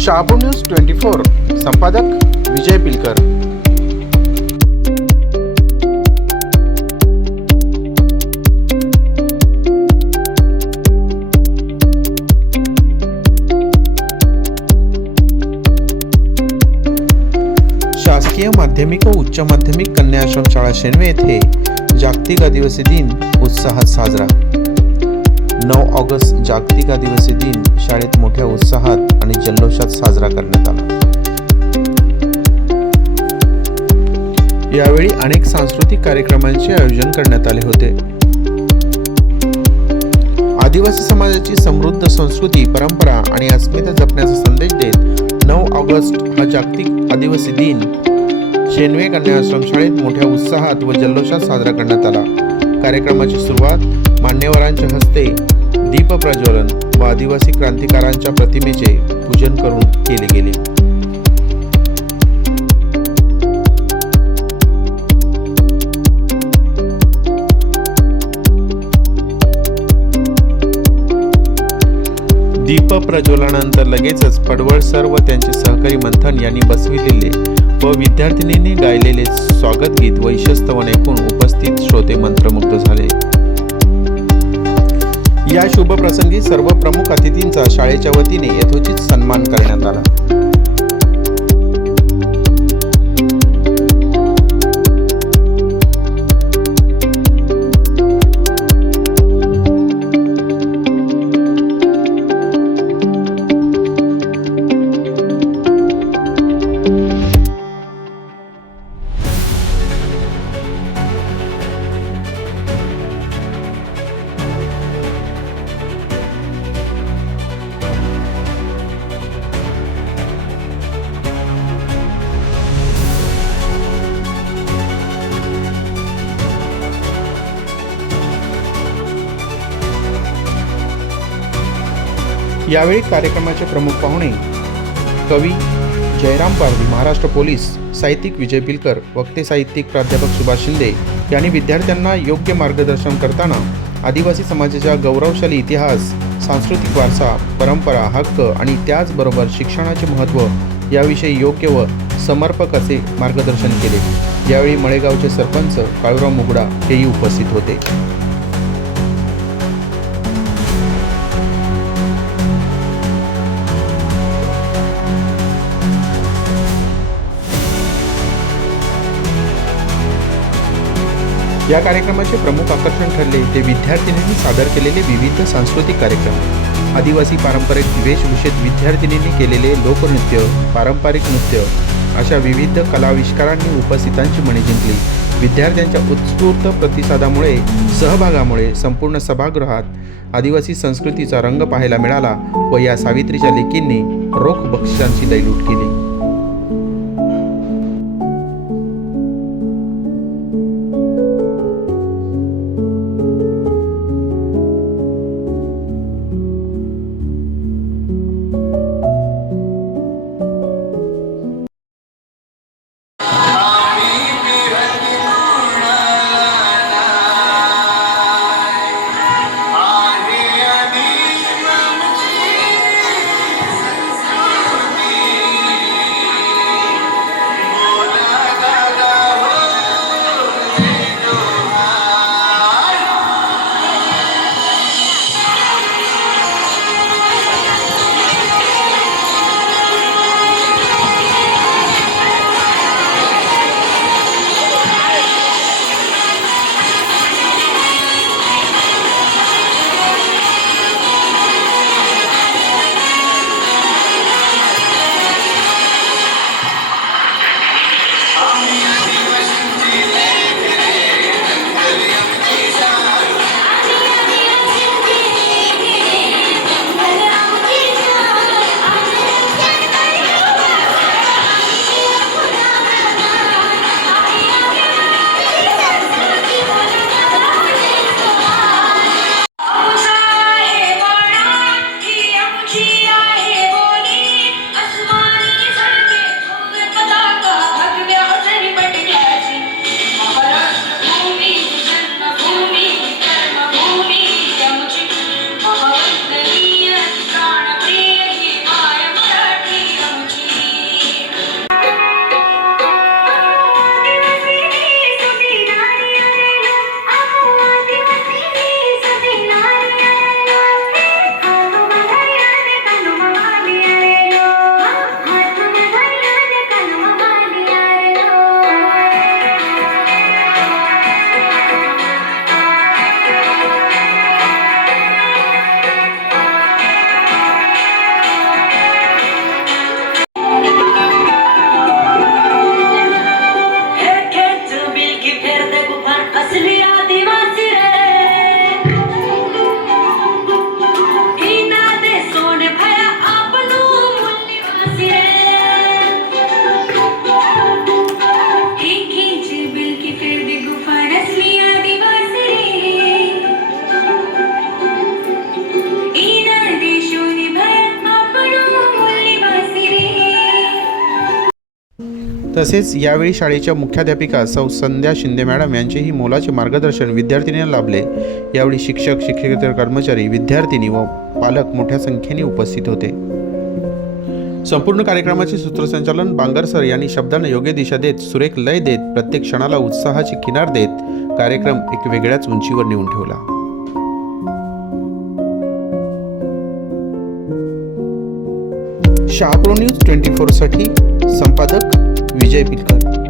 Shahapur news 24 संपादक विजय पिलकर। शासकीय माध्यमिक व उच्च माध्यमिक कन्या आश्रम शाळा शेनवे येथे जागतिक आदिवासी दिन उत्साहात साजरा। 9 ऑगस्ट जागतिक आदिवासी दिन शाळेत मोठ्या उत्साहात आणि जल्लोषात साजरा करण्यात आला। यावेळी अनेक सांस्कृतिक कार्यक्रमांचे आयोजन करण्यात आले होते। आदिवासी समाजाची समृद्ध संस्कृती, परंपरा आणि अस्मिता जपण्याचा संदेश देत 9 ऑगस्ट हा जागतिक आदिवासी दिन शेनवे कन्या आश्रम शाळेत मोठ्या उत्साहात व जल्लोषात साजरा करण्यात आला। कार्यक्रमाची सुरुवात मान्यवरांच्या हस्ते दीप प्रज्वलन व आदिवासी क्रांतिकारांच्या प्रतिमेचे पूजन करून केले गेले। दीप प्रज्वलनानंतर लगेचच पडवळ सर व त्यांचे सहकारी मंथन यांनी बसविलेले व विद्यार्थिनींनी गायलेले स्वागत गीत व ईशस्तवन ऐकून उपस्थित श्रोते मंत्रमुग्ध झाले। या शुभ प्रसंगी सर्व प्रमुख अतिथींचा शाळेच्या वतीने यथोचित सन्मान करण्यात आला। यावेळी कार्यक्रमाचे प्रमुख पाहुणे कवी जयराम पारधी, महाराष्ट्र पोलीस, साहित्यिक विजय पिलकर, वक्ते साहित्यिक प्राध्यापक सुभाष शिंदे यांनी विद्यार्थ्यांना योग्य मार्गदर्शन करताना आदिवासी समाजाचा गौरवशाली इतिहास, सांस्कृतिक वारसा, परंपरा, हक्क आणि त्याचबरोबर शिक्षणाचे महत्त्व याविषयी योग्य व समर्पक असे मार्गदर्शन केले। यावेळी मळेगावचे सरपंच काळूराव मुगडा हेही उपस्थित होते। या कार्यक्रमाचे प्रमुख आकर्षण ठरले ते विद्यार्थिनींनी सादर केलेले विविध सांस्कृतिक कार्यक्रम। आदिवासी पारंपरिक वेशभूषेत विद्यार्थिनींनी केलेले लोकनृत्य, पारंपरिक नृत्य अशा विविध कलाविष्कारांनी उपस्थितांची मने जिंकली। विद्यार्थ्यांच्या उत्स्फूर्त प्रतिसादामुळे, सहभागामुळे संपूर्ण सभागृहात आदिवासी संस्कृतीचा रंग पाहायला मिळाला व या सावित्रीच्या लेकींनी रोख बक्षिसांची लयलूट केली। तसेच यावेळी शाळेच्या मुख्याध्यापिका सौ संध्या शिंदे मॅडम यांचेही मोलाचे मार्गदर्शन विद्यार्थिनींना लाभले। यावेळी शिक्षक, शिक्षकेतर कर्मचारी, विद्यार्थिनी व पालक मोठ्या संख्येने उपस्थित होते। संपूर्ण कार्यक्रमाचे सूत्रसंचालन बांगर सर यांनी शब्दांना योग्य दिशा देत, सुरेख लय देत, प्रत्येक क्षणाला उत्साहाची किनार देत कार्यक्रम एक वेगळ्याच उंचीवर नेऊन ठेवला। शहाप्रो न्यूज 24 साठी संपादक विजय पिलकर।